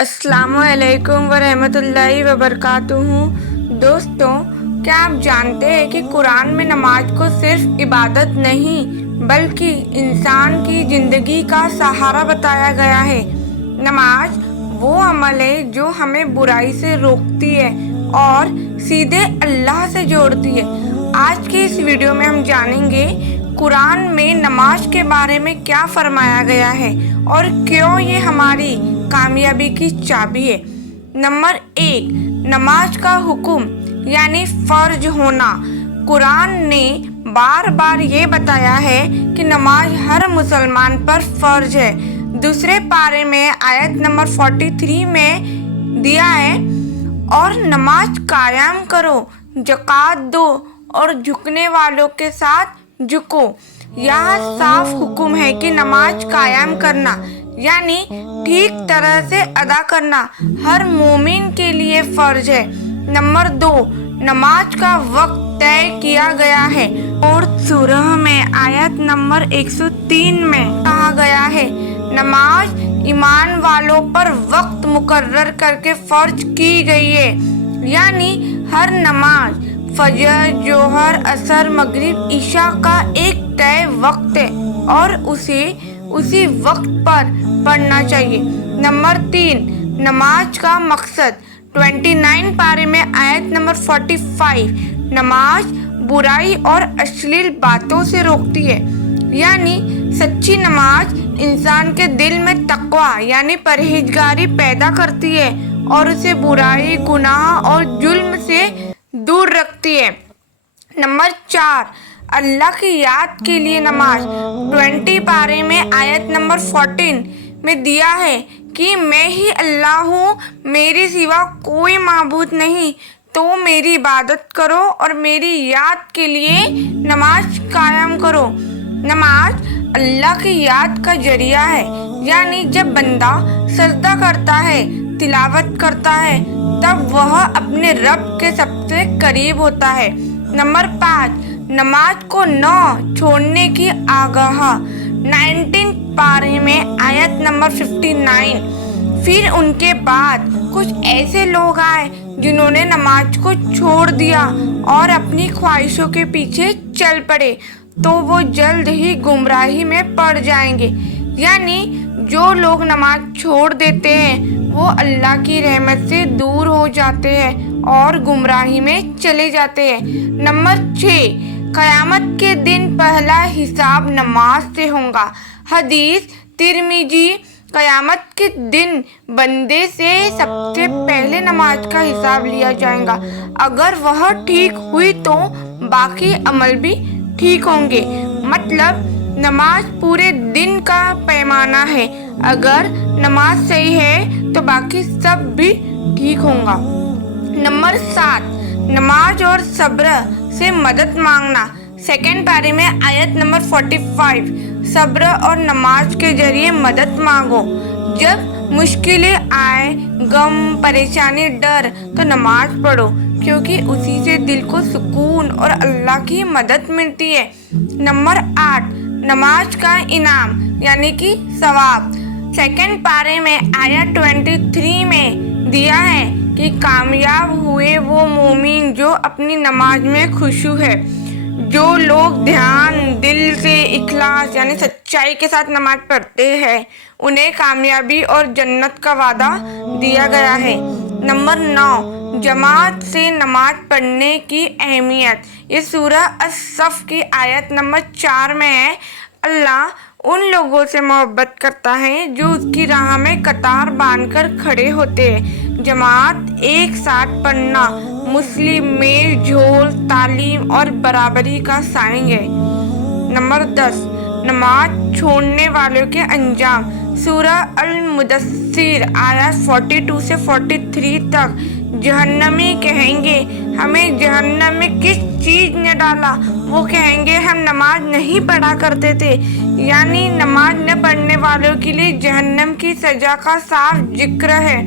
अस्सलाम वालेकुम वरहमतुल्लाहि वबरकातुहू। दोस्तों, क्या आप जानते हैं कि कुरान में नमाज को सिर्फ इबादत नहीं बल्कि इंसान की ज़िंदगी का सहारा बताया गया है। नमाज वो अमल है जो हमें बुराई से रोकती है और सीधे अल्लाह से जोड़ती है। आज की इस वीडियो में हम जानेंगे कुरान में नमाज के बारे में क्या फरमाया गया है और क्यों ये हमारी कामयाबी की चाबी है। नंबर 1, नमाज का हुक्म यानी फर्ज होना। कुरान ने बार बार ये बताया है कि नमाज हर मुसलमान पर फर्ज है। दूसरे पारे में आयत नंबर 43 में दिया है, और नमाज कायम करो, ज़कात दो और झुकने वालों के साथ झुको। यह साफ हुक्म है कि नमाज कायम करना यानी ठीक तरह से अदा करना हर मोमिन के लिए फर्ज है। नंबर 2, नमाज का वक्त तय किया गया है और सूरह में आयत नंबर 103 में कहा गया है, नमाज ईमान वालों पर वक्त मुकर्रर करके फर्ज की गई है। यानी हर नमाज फजर, जोहर, असर, मगरिब, ईशा का एक तय वक्त है और उसे उसी वक्त पर पढ़ना चाहिए। नंबर 3, नमाज का मकसद 29 पारे में आयत नंबर 45, नमाज बुराई और अश्लील बातों से रोकती है। यानी सच्ची नमाज इंसान के दिल में तकवा यानी परहेजगारी पैदा करती है और उसे बुराई, गुनाह और जुल्म से दूर रखती है। नंबर 4, अल्लाह की याद के लिए नमाज 20 पारे में आयत नंबर 14 में दिया है कि मैं ही अल्लाह हूँ, मेरे सिवा कोई माबूद नहीं, तो मेरी इबादत करो और मेरी याद के लिए नमाज कायम करो। नमाज अल्लाह की याद का जरिया है। यानी जब बंदा सजदा करता है, तिलावत करता है, तब वह अपने रब के सबसे करीब होता है। नंबर 5, नमाज को न छोड़ने की आगाह 19 पारे में आयत नंबर 59। फिर उनके बाद कुछ ऐसे लोग आए जिन्होंने नमाज को छोड़ दिया और अपनी ख्वाहिशों के पीछे चल पड़े, तो वो जल्द ही गुमराही में पड़ जाएंगे। यानी जो लोग नमाज छोड़ देते हैं वो अल्लाह की रहमत से दूर हो जाते हैं और गुमराही में चले जाते हैं। नंबर 6, क़यामत के दिन पहला हिसाब नमाज से होगा। हदीस तिरमिजी, क़यामत के दिन बंदे से सबसे पहले नमाज का हिसाब लिया जाएगा। अगर वह ठीक हुई तो बाकी अमल भी ठीक होंगे। मतलब नमाज पूरे दिन का पैमाना है। अगर नमाज सही है तो बाकी सब भी ठीक होगा। नंबर 7, नमाज और सब्र से मदद मांगना। सेकंड पारे में आयत नंबर 45, सब्र और नमाज के जरिए मदद मांगो। जब मुश्किलें आए, गम, परेशानी, डर, तो नमाज पढ़ो, क्योंकि उसी से दिल को सुकून और अल्लाह की मदद मिलती है। नंबर 8, नमाज का इनाम यानी कि सवाब। सेकंड पारे में आयत 23 में दिया है कि कामयाब हुए वो मोमिन जो अपनी नमाज में खुशू है। जो लोग ध्यान, दिल से, इखलास यानी सच्चाई के साथ नमाज पढ़ते हैं, उन्हें कामयाबी और जन्नत का वादा दिया गया है। नंबर 9, जमात से नमाज पढ़ने की अहमियत। ये सूरह अस-सफ की आयत नंबर 4 में है। अल्लाह उन लोगों से मोहब्बत करता है जो उसकी राह में कतार बांधकर खड़े होते हैं। जमात एक साथ पढ़ना मुस्लिम मेल जोल, तालीम और बराबरी का साइन है। नंबर 10, नमाज छोड़ने वालों के अंजाम। सूरह अल-मुदस्सिर आयत 42 से 43 तक जहन्नमी कहेंगे, हमें जहन्नम में किस चीज़ ने डाला? वो कहेंगे, हम नमाज नहीं पढ़ा करते थे। यानी नमाज न पढ़ने वालों के लिए जहन्नम की सज़ा का साफ जिक्र है।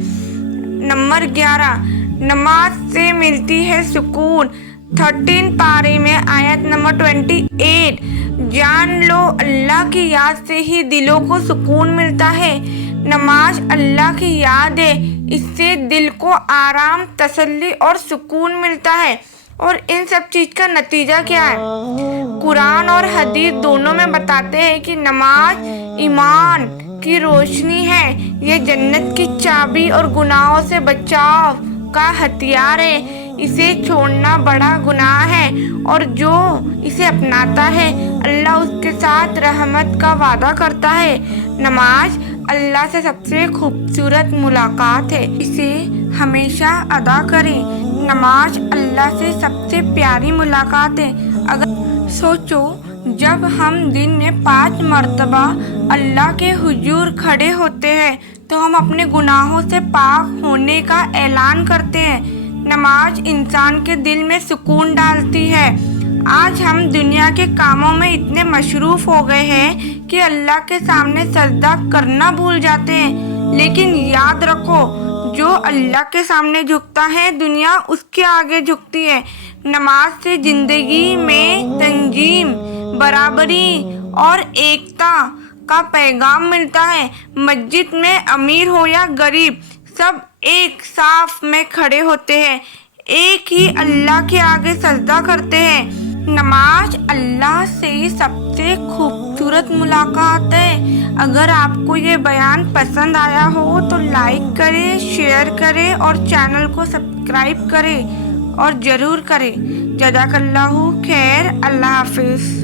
नंबर 11, नमाज से मिलती है सुकून। 13 पारे में आयत नंबर 28, जान लो अल्लाह की याद से ही दिलों को सुकून मिलता है। नमाज अल्लाह की याद है, इससे दिल को आराम, तसल्ली और सुकून मिलता है। और इन सब चीज़ का नतीजा क्या है? कुरान और हदीस दोनों में बताते हैं कि नमाज ईमान की रोशनी है, ये जन्नत की चाबी और गुनाहों से बचाव का हथियार है। इसे छोड़ना बड़ा गुनाह है और जो इसे अपनाता है अल्लाह उसके साथ रहमत का वादा करता है। नमाज अल्लाह से सबसे खूबसूरत मुलाकात है, इसे हमेशा अदा करें। नमाज अल्लाह से सबसे प्यारी मुलाकात है। अगर सोचो, जब हम दिन में 5 मर्तबा अल्लाह के हुजूर खड़े होते हैं तो हम अपने गुनाहों से पाक होने का ऐलान करते हैं। नमाज इंसान के दिल में सुकून डालती है। आज हम दुनिया के कामों में इतने मशरूफ़ हो गए हैं कि अल्लाह के सामने सजदा करना भूल जाते हैं। लेकिन याद रखो, जो अल्लाह के सामने झुकता है दुनिया उसके आगे झुकती है। नमाज से ज़िंदगी में तंजीम, बराबरी और एकता का पैगाम मिलता है। मस्जिद में अमीर हो या गरीब, सब एक साफ में खड़े होते हैं, एक ही अल्लाह के आगे सजदा करते हैं। नमाज अल्लाह से सबसे खूबसूरत मुलाकात है। अगर आपको ये बयान पसंद आया हो तो लाइक करें, शेयर करें और चैनल को सब्सक्राइब करें और ज़रूर करें। जज़ाकल्लाहु खैर। अल्लाह हाफिज़।